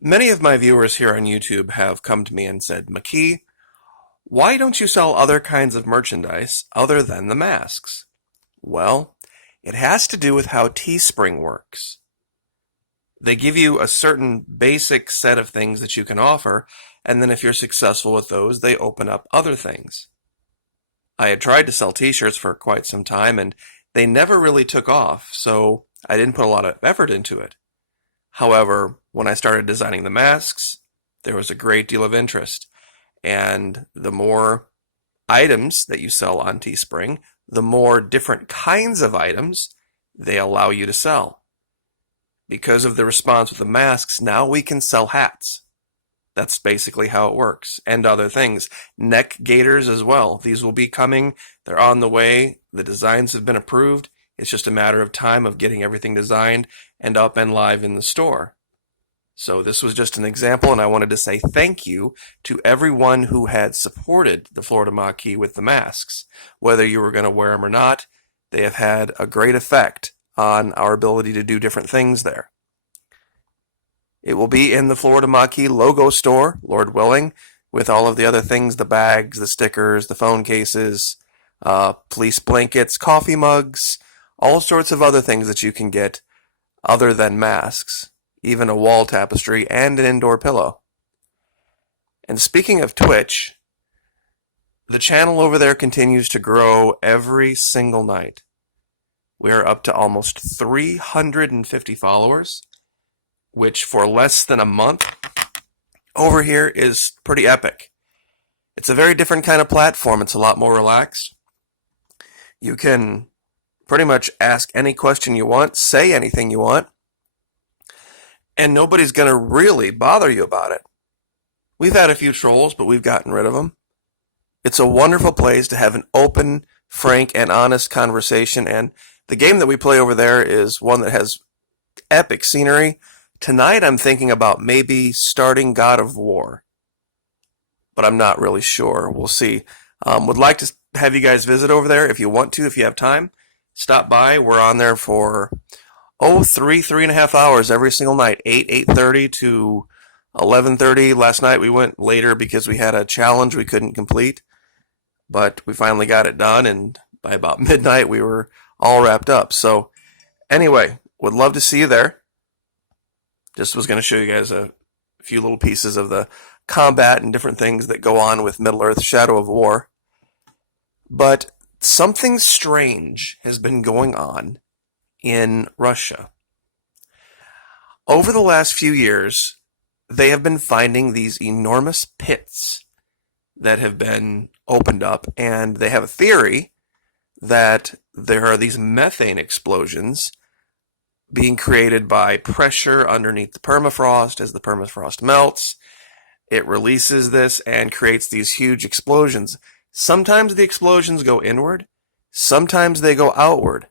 Many of my viewers here on YouTube have come to me and said, "McKee, why don't you sell other kinds of merchandise other than the masks?" Well, it has to do with how Teespring works. They give you a certain basic set of things that you can offer, and then if you're successful with those, they open up other things. I had tried to sell t-shirts for quite some time, and they never really took off, so I didn't put a lot of effort into it. However, when I started designing the masks, there was a great deal of interest. And the more items that you sell on Teespring, the more different kinds of items they allow you to sell. Because of the response with the masks, now we can sell hats. That's basically how it works. And other things. Neck gaiters as well. These will be coming. They're on the way. The designs have been approved. It's just a matter of time of getting everything designed and up and live in the store. So this was just an example, and I wanted to say thank you to everyone who had supported the Florida Maquis with the masks. Whether you were going to wear them or not, they have had a great effect on our ability to do different things there. It will be in the Florida Maquis logo store, Lord willing, with all of the other things, the bags, the stickers, the phone cases, police blankets, coffee mugs, all sorts of other things that you can get other than masks, even a wall tapestry and an indoor pillow. And speaking of Twitch, the channel over there continues to grow every single night. We are up to almost 350 followers, which for less than a month over here is pretty epic. It's a very different kind of platform. It's a lot more relaxed. You can pretty much ask any question you want, say anything you want, and nobody's going to really bother you about it. We've had a few trolls, but we've gotten rid of them. It's a wonderful place to have an open, frank, and honest conversation, and the game that we play over there is one that has epic scenery. Tonight I'm thinking about maybe starting God of War, but I'm not really sure. We'll see. Would like to have you guys visit over there if you want to, if you have time. Stop by. We're on there for, 3.5 hours every single night, 8:30 to 11:30. Last night we went later because we had a challenge we couldn't complete, but we finally got it done, and by about midnight we were all wrapped up. So anyway, would love to see you there. Just was going to show you guys a few little pieces of the combat and different things that go on with Middle-earth Shadow of War. But something strange has been going on in Russia. Over the last few years, they have been finding these enormous pits that have been opened up, and they have a theory that there are these methane explosions being created by pressure underneath the permafrost. As the permafrost melts, it releases this and creates these huge explosions. Sometimes the explosions go inward, sometimes they go outward.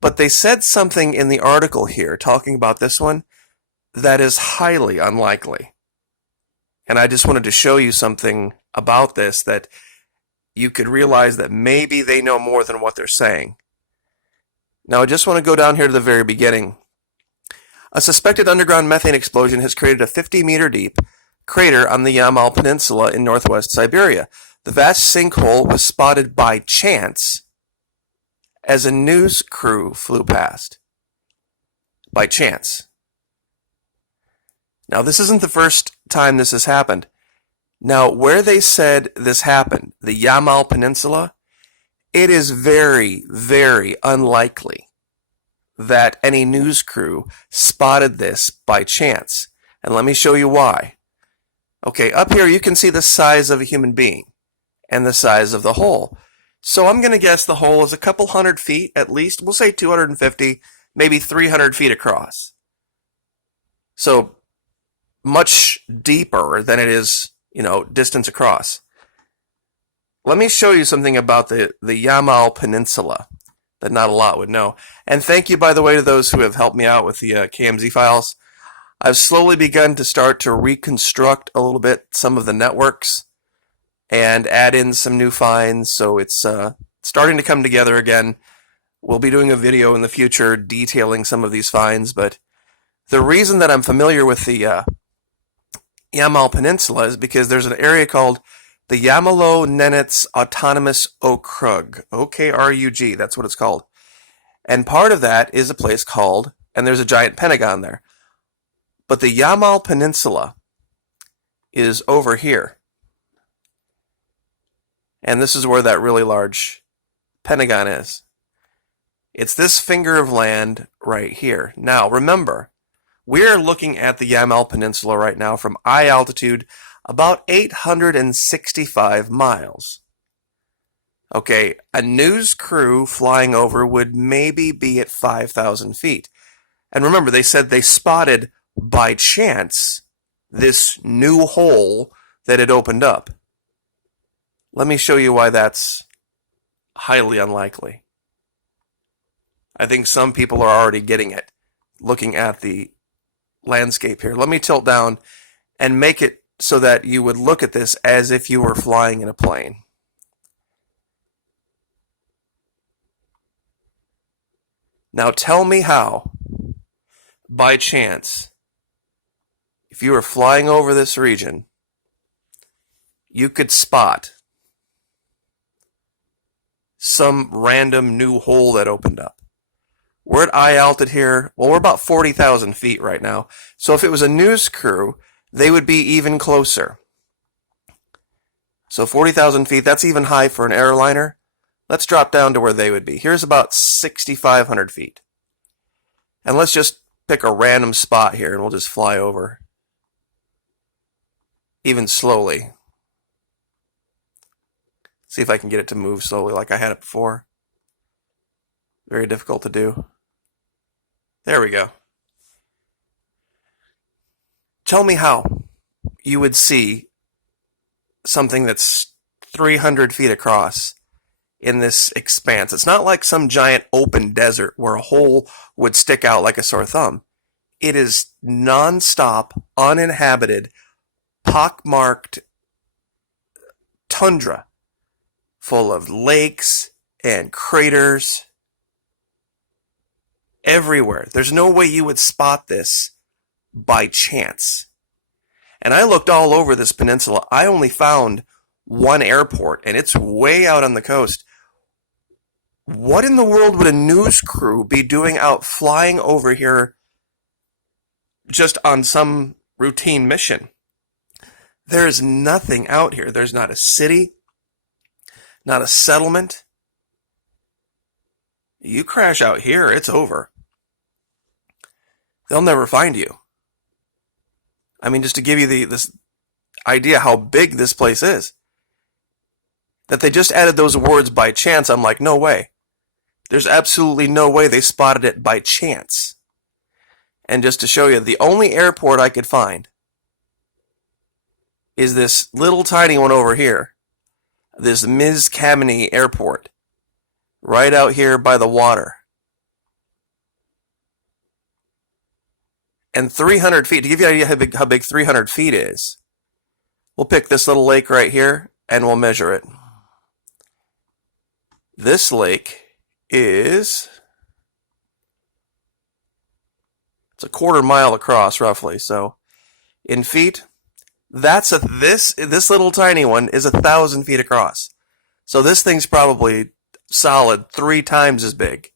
But they said something in the article here, talking about this one, that is highly unlikely. And I just wanted to show you something about this that you could realize that maybe they know more than what they're saying. Now, I just want to go down here to the very beginning. A suspected underground methane explosion has created a 50-meter deep crater on the Yamal Peninsula in northwest Siberia. The vast sinkhole was spotted by chance as a news crew flew past. By chance. Now, this isn't the first time this has happened. Now, where they said this happened, the Yamal Peninsula, it is very, very unlikely that any news crew spotted this by chance. And let me show you why. Okay, up here you can see the size of a human being and the size of the hole. So I'm going to guess the hole is a couple hundred feet at least. We'll say 250, maybe 300 feet across. So much deeper than it is, distance across. Let me show you something about the Yamal Peninsula that not a lot would know. And thank you, by the way, to those who have helped me out with the KMZ files. I've slowly begun to start to reconstruct a little bit some of the networks and add in some new finds, so it's starting to come together again. We'll be doing a video in the future detailing some of these finds, but the reason that I'm familiar with the Yamal Peninsula is because there's an area called the Yamalo-Nenets Autonomous Okrug, OKRUG, that's what it's called. And part of that is a place called, and there's a giant pentagon there, but the Yamal Peninsula is over here. And this is where that really large pentagon is. It's this finger of land right here. Now, remember, we're looking at the Yamal Peninsula right now from eye altitude about 865 miles. Okay, a news crew flying over would maybe be at 5,000 feet. And remember, they said they spotted, by chance, this new hole that had opened up. Let me show you why that's highly unlikely. I think some people are already getting it, looking at the landscape here. Let me tilt down and make it so that you would look at this as if you were flying in a plane. Now tell me how, by chance, if you were flying over this region, you could spot some random new hole that opened up. We're at eye altitude here. Well, we're about 40,000 feet right now. So if it was a news crew, they would be even closer. So 40,000 feet, that's even high for an airliner. Let's drop down to where they would be. Here's about 6,500 feet. And let's just pick a random spot here and we'll just fly over. Even slowly. See if I can get it to move slowly like I had it before. Very difficult to do. There we go. Tell me how you would see something that's 300 feet across in this expanse. It's not like some giant open desert where a hole would stick out like a sore thumb. It is non-stop, uninhabited, pockmarked tundra full of lakes and craters everywhere. There's no way you would spot this by chance. And I looked all over this peninsula. I only found one airport, and it's way out on the coast. What in the world would a news crew be doing out flying over here just on some routine mission? There is nothing out here. There's not a city, not a settlement. You crash out here, it's over. They'll never find you. I mean, just to give you this idea how big this place is. That they just added those words by chance, I'm like, no way. There's absolutely no way they spotted it by chance. And just to show you, the only airport I could find is this little tiny one over here. This Ms. Kameny Airport. Right out here by the water. And 300 feet, to give you an idea how big 300 feet is, we'll pick this little lake right here and we'll measure it. This lake is, it's a quarter mile across roughly, so in feet, that's this little tiny one is 1,000 feet across. So this thing's probably solid 3 times as big.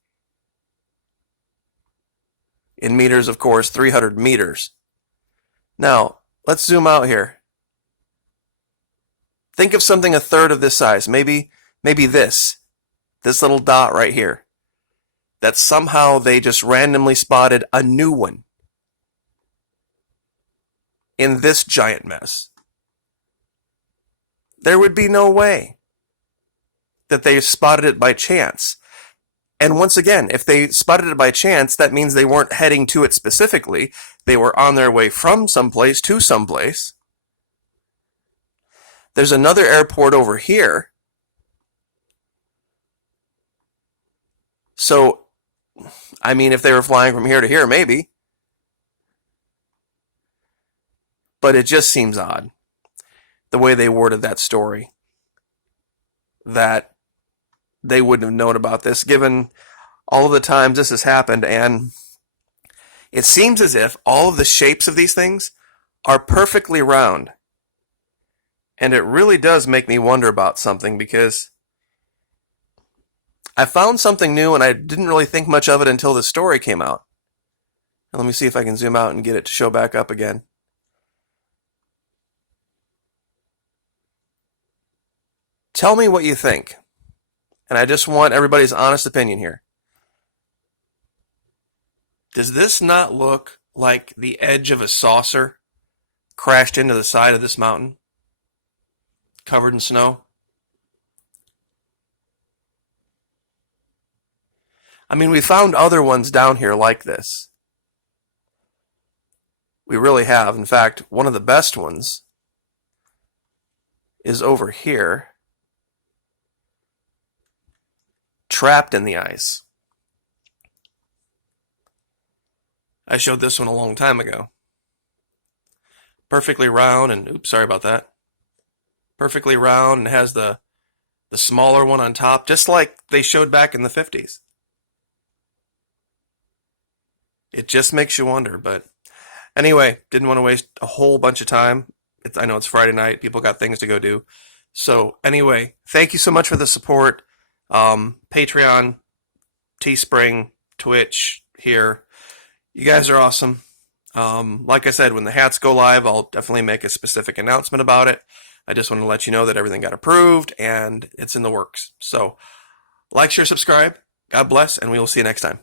In meters, of course, 300 meters. Now, let's zoom out here. Think of something a third of this size. Maybe this little dot right here. That somehow they just randomly spotted a new one in this giant mess. There would be no way that they spotted it by chance. And once again, if they spotted it by chance, that means they weren't heading to it specifically. They were on their way from someplace to someplace. There's another airport over here. So, I mean, if they were flying from here to here, maybe. But it just seems odd, the way they worded that story, that they wouldn't have known about this, given all of the times this has happened. And it seems as if all of the shapes of these things are perfectly round. And it really does make me wonder about something because I found something new and I didn't really think much of it until this story came out. Now, let me see if I can zoom out and get it to show back up again. Tell me what you think. And I just want everybody's honest opinion here. Does this not look like the edge of a saucer crashed into the side of this mountain, covered in snow? I mean, we found other ones down here like this. We really have. In fact, one of the best ones is over here, trapped in the ice. I showed this one a long time ago. Perfectly round and, oops, sorry about that. Perfectly round and has the smaller one on top, just like they showed back in the 50s. It just makes you wonder, but anyway, didn't want to waste a whole bunch of time. I know it's Friday night. People got things to go do. So anyway, thank you so much for the support. Patreon, Teespring, Twitch, here. You guys are awesome. Like I said, when the hats go live, I'll definitely make a specific announcement about it. I just want to let you know that everything got approved and it's in the works. So like, share, subscribe. God bless, and we will see you next time.